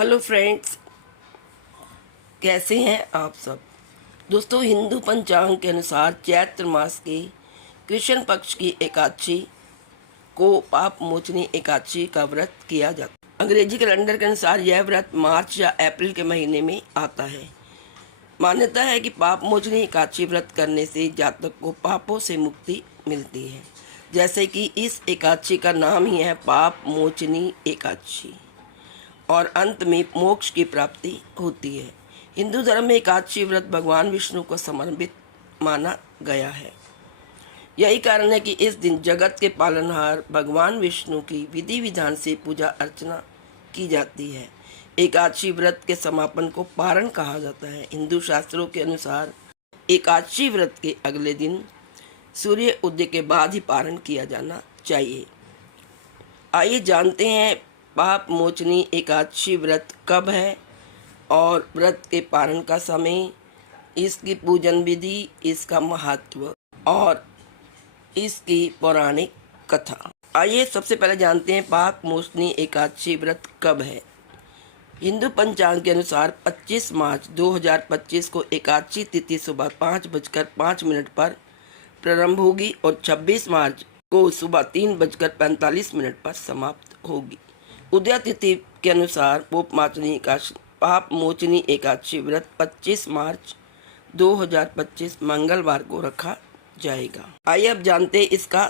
Hello friends, कैसे हैं आप सब। दोस्तों, हिंदू पंचांग के अनुसार चैत्र मास के कृष्ण पक्ष की एकादशी को पाप मोचनी एकादशी का व्रत किया जाता है। अंग्रेजी कैलेंडर के अनुसार यह व्रत मार्च या अप्रैल के महीने में आता है। मान्यता है कि पाप मोचनी एकादशी व्रत करने से जातक को पापों से मुक्ति मिलती है, जैसे कि इस एकादशी का नाम ही है पाप मोचनी एकादशी और अंत में मोक्ष की प्राप्ति होती है। हिंदू धर्म में एकादशी व्रत भगवान विष्णु को समर्पित माना गया है। यही कारण है कि इस दिन जगत के पालनहार भगवान विष्णु की विधि विधान से पूजा अर्चना की जाती है। एकादशी व्रत के समापन को पारण कहा जाता है। हिंदू शास्त्रों के अनुसार एकादशी व्रत के अगले दिन सूर्य उदय के बाद ही पारण किया जाना चाहिए। आइए जानते हैं पाप मोचनी एकादशी व्रत कब है और व्रत के पारण का समय, इसकी पूजन विधि, इसका महत्व और इसकी पौराणिक कथा। आइए सबसे पहले जानते हैं पाप मोचनी एकादशी व्रत कब है। हिंदू पंचांग के अनुसार 25 मार्च 2025 को एकादशी तिथि सुबह 5:05 पर प्रारंभ होगी और 26 मार्च को सुबह 3:45 पर समाप्त होगी। उदया तिथि के अनुसार पाप मोचनी एकादशी व्रत 25 मार्च 2025 मंगलवार को रखा जाएगा। आइए अब जानते हैं इसका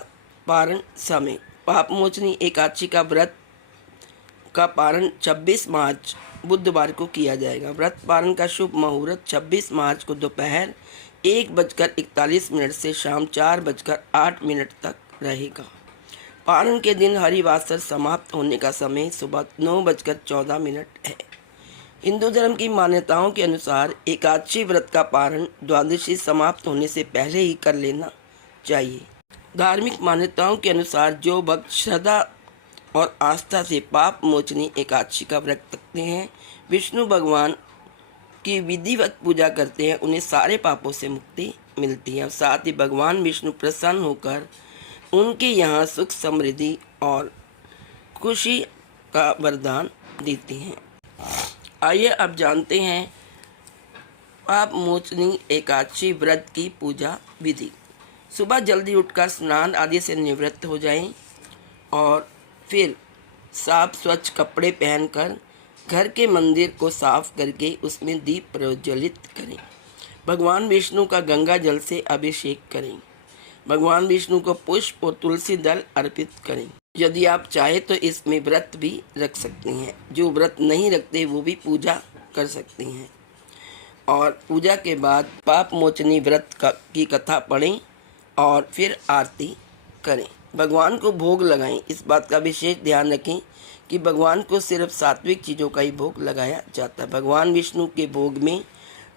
पारण समय। पाप मोचनी एकादशी का व्रत का पारण 26 मार्च बुधवार को किया जाएगा। व्रत पारण का शुभ मुहूर्त 26 मार्च को दोपहर 1:41 से शाम 4:08 तक रहेगा। पारण के दिन हरिवासर समाप्त होने का समय सुबह 9:14 है। हिंदू धर्म की मान्यताओं के अनुसार एकादशी व्रत का पारण द्वादशी समाप्त होने से पहले ही कर लेना चाहिए। धार्मिक मान्यताओं के अनुसार जो भक्त श्रद्धा और आस्था से पाप मोचनी एकादशी का व्रत रखते हैं, विष्णु भगवान की विधिवत पूजा करते हैं, उन्हें सारे पापों से मुक्ति मिलती है और साथ ही भगवान विष्णु प्रसन्न होकर उनके यहाँ सुख समृद्धि और खुशी का वरदान देते हैं। आइए अब जानते हैं पाप मोचनी एकादशी व्रत की पूजा विधि। सुबह जल्दी उठकर स्नान आदि से निवृत्त हो जाएं और फिर साफ स्वच्छ कपड़े पहनकर घर के मंदिर को साफ करके उसमें दीप प्रज्वलित करें। भगवान विष्णु का गंगा जल से अभिषेक करें। भगवान विष्णु को पुष्प और तुलसी दल अर्पित करें। यदि आप चाहे तो इसमें व्रत भी रख सकते हैं। जो व्रत नहीं रखते वो भी पूजा कर सकते हैं। और पूजा के बाद पाप मोचनी व्रत की कथा पढ़ें और फिर आरती करें। भगवान को भोग लगाएं। इस बात का विशेष ध्यान रखें कि भगवान को सिर्फ सात्विक चीज़ों का ही भोग लगाया जाता है। भगवान विष्णु के भोग में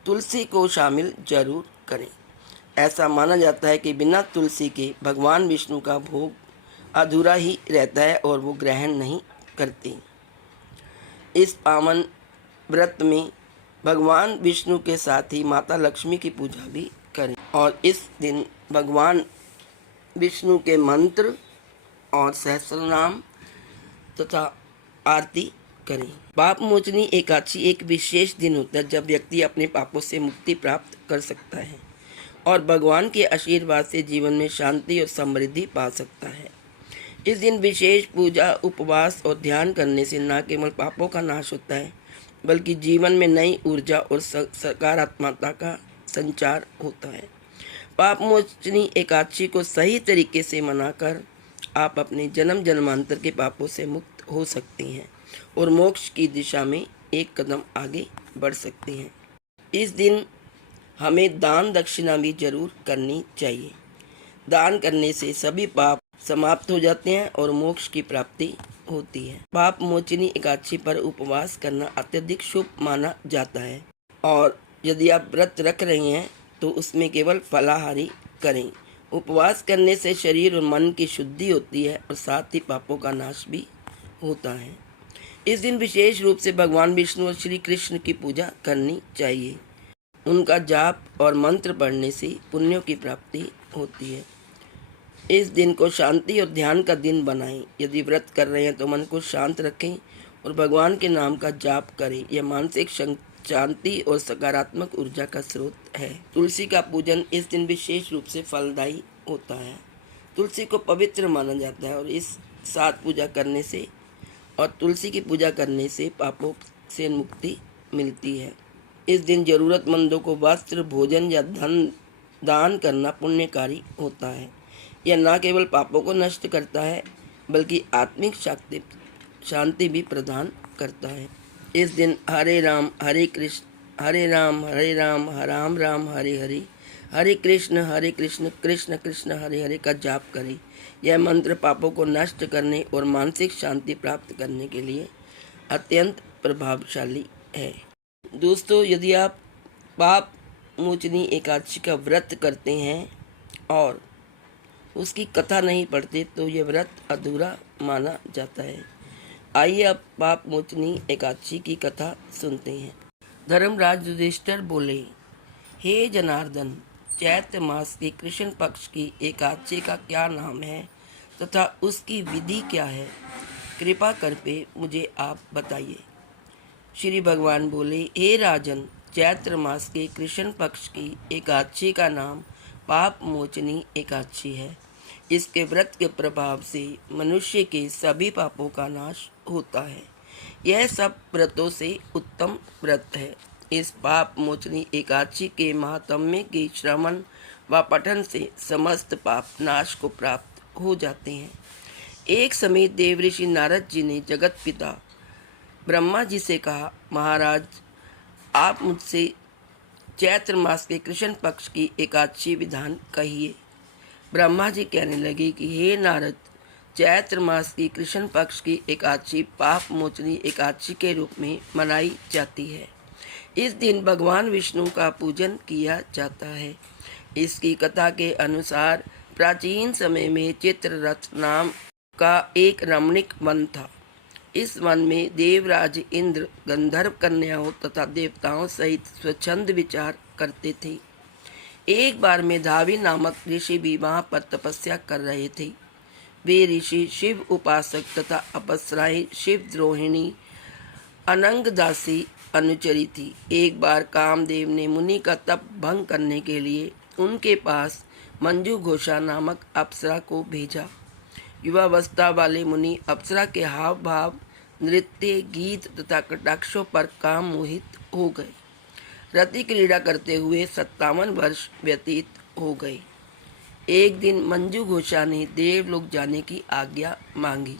तुलसी को शामिल जरूर करें। ऐसा माना जाता है कि बिना तुलसी के भगवान विष्णु का भोग अधूरा ही रहता है और वो ग्रहण नहीं करते। इस पावन व्रत में भगवान विष्णु के साथ ही माता लक्ष्मी की पूजा भी करें और इस दिन भगवान विष्णु के मंत्र और सहस्रनाम तथा आरती करें। पाप मोचनी एकादशी एक विशेष दिन होता है जब व्यक्ति अपने पापों से मुक्ति प्राप्त कर सकता है और भगवान के आशीर्वाद से जीवन में शांति और समृद्धि पा सकता है। इस दिन विशेष पूजा, उपवास और ध्यान करने से न केवल पापों का नाश होता है बल्कि जीवन में नई ऊर्जा और सकारात्मकता का संचार होता है। पाप मोचनी एकादशी को सही तरीके से मनाकर आप अपने जन्म जन्मांतर के पापों से मुक्त हो सकते हैं और मोक्ष की दिशा में एक कदम आगे बढ़ सकते हैं। इस दिन हमें दान दक्षिणा भी जरूर करनी चाहिए। दान करने से सभी पाप समाप्त हो जाते हैं और मोक्ष की प्राप्ति होती है। पाप मोचनी एकादशी पर उपवास करना अत्यधिक शुभ माना जाता है और यदि आप व्रत रख रहे हैं तो उसमें केवल फलाहारी करें। उपवास करने से शरीर और मन की शुद्धि होती है और साथ ही पापों का नाश भी होता है। इस दिन विशेष रूप से भगवान विष्णु और श्री कृष्ण की पूजा करनी चाहिए। उनका जाप और मंत्र पढ़ने से पुण्यों की प्राप्ति होती है। इस दिन को शांति और ध्यान का दिन बनाएं। यदि व्रत कर रहे हैं तो मन को शांत रखें और भगवान के नाम का जाप करें। यह मानसिक शांति और सकारात्मक ऊर्जा का स्रोत है। तुलसी का पूजन इस दिन विशेष रूप से फलदायी होता है। तुलसी को पवित्र माना जाता है और इस साथ पूजा करने से और तुलसी की पूजा करने से पापों से मुक्ति मिलती है। इस दिन जरूरतमंदों को वस्त्र, भोजन या धन दान करना पुण्यकारी होता है। यह न केवल पापों को नष्ट करता है बल्कि आत्मिक शांति भी प्रदान करता है। इस दिन हरे राम हरे कृष्ण हरे राम राम राम हरे हरे, हरे कृष्ण कृष्ण कृष्ण हरे हरे का जाप करें। यह मंत्र पापों को नष्ट करने और मानसिक शांति प्राप्त करने के लिए अत्यंत प्रभावशाली है। दोस्तों, यदि आप पाप मोचनी एकादशी का व्रत करते हैं और उसकी कथा नहीं पढ़ते तो यह व्रत अधूरा माना जाता है। आइए अब पाप मोचनी एकादशी की कथा सुनते हैं। धर्मराज युधिष्ठिर बोले, हे जनार्दन, चैत्र मास के कृष्ण पक्ष की एकादशी का क्या नाम है तथा उसकी विधि क्या है? कृपा करके मुझे आप बताइए। श्री भगवान बोले, हे राजन, चैत्र मास के कृष्ण पक्ष की एकादशी का नाम पाप मोचनी एकादशी है। इसके व्रत के प्रभाव से मनुष्य के सभी पापों का नाश होता है। यह सब व्रतों से उत्तम व्रत है। इस पाप मोचनी एकादशी के महात्म्य के श्रवण व पठन से समस्त पाप नाश को प्राप्त हो जाते हैं। एक समय देवऋषि नारद जी ने जगत पिता ब्रह्मा जी से कहा, महाराज, आप मुझसे चैत्र मास के कृष्ण पक्ष की एकादशी विधान कहिए। ब्रह्मा जी कहने लगे कि हे नारद, चैत्र मास की कृष्ण पक्ष की एकादशी पाप मोचनी एकादशी के रूप में मनाई जाती है। इस दिन भगवान विष्णु का पूजन किया जाता है। इसकी कथा के अनुसार प्राचीन समय में चित्ररथ नाम का एक रमणीक वन था। इस वन में देवराज इंद्र गंधर्व कन्याओं तथा देवताओं सहित स्वच्छंद विचार करते थे। एक बार मेधावी नामक ऋषि भी वहाँ पर तपस्या कर रहे थे। वे ऋषि शिव उपासक तथा अप्सराएं शिव द्रोहिणी अनंगदासी अनुचरी थी। एक बार कामदेव ने मुनि का तप भंग करने के लिए उनके पास मंजू घोषा नामक अप्सरा को भेजा। युवावस्था वाले मुनि अप्सरा के हाव भाव, नृत्य, गीत तथा कटाक्षों पर काम मोहित हो गए। रति क्रीड़ा करते हुए 57 वर्ष व्यतीत हो गए। एक दिन मंजू घोषा ने देवलोक जाने की आज्ञा मांगी।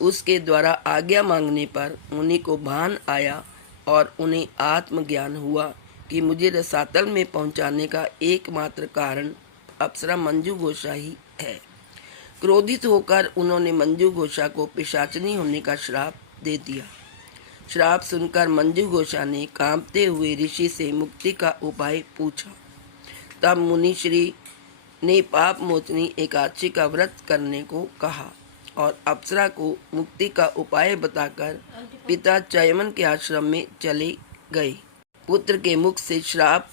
उसके द्वारा आज्ञा मांगने पर मुनि को भान आया और उन्हें आत्मज्ञान हुआ कि मुझे रसातल में पहुंचाने का एकमात्र कारण अप्सरा मंजू घोषा ही है। क्रोधित होकर उन्होंने मंजू घोषा को पिशाचनी होने का श्राप दे दिया। श्राप सुनकर मंजू घोषा ने कांपते हुए ऋषि से मुक्ति का उपाय पूछा। तब मुनि श्री ने पाप मोचनी एकादशी का व्रत करने को कहा और अप्सरा को मुक्ति का उपाय बताकर पिता च्यवन के आश्रम में चले गए। पुत्र के मुख से श्राप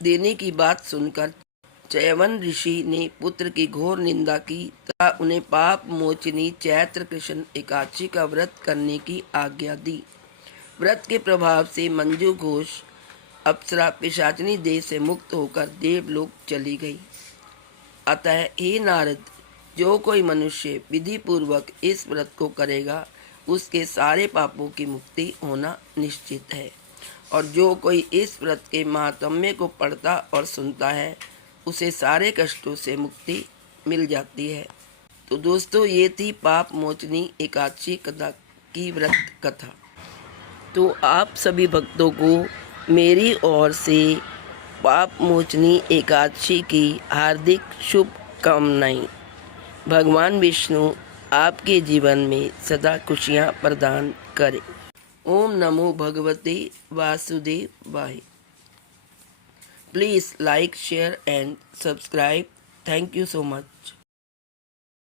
देने की बात सुनकर च्यवन ऋषि ने पुत्र की घोर निंदा की तथा उन्हें पाप मोचनी चैत्र कृष्ण एकादशी का व्रत करने की आज्ञा दी। व्रत के प्रभाव से मंजू घोष अप्सरा पिशाचनी देह से मुक्त होकर देवलोक चली गई। अतः हे नारद, जो कोई मनुष्य विधि पूर्वक इस व्रत को करेगा उसके सारे पापों की मुक्ति होना निश्चित है, और जो कोई इस व्रत के महात्म्य को पढ़ता और सुनता है उसे सारे कष्टों से मुक्ति मिल जाती है। तो दोस्तों, ये थी पाप मोचनी एकादशी कथा की व्रत कथा। तो आप सभी भक्तों को मेरी ओर से पाप मोचनी एकादशी की हार्दिक शुभकामनाएं। भगवान विष्णु आपके जीवन में सदा खुशियां प्रदान करें। ओम नमो भगवते वासुदेवाय। Please like, share and subscribe. Thank you so much.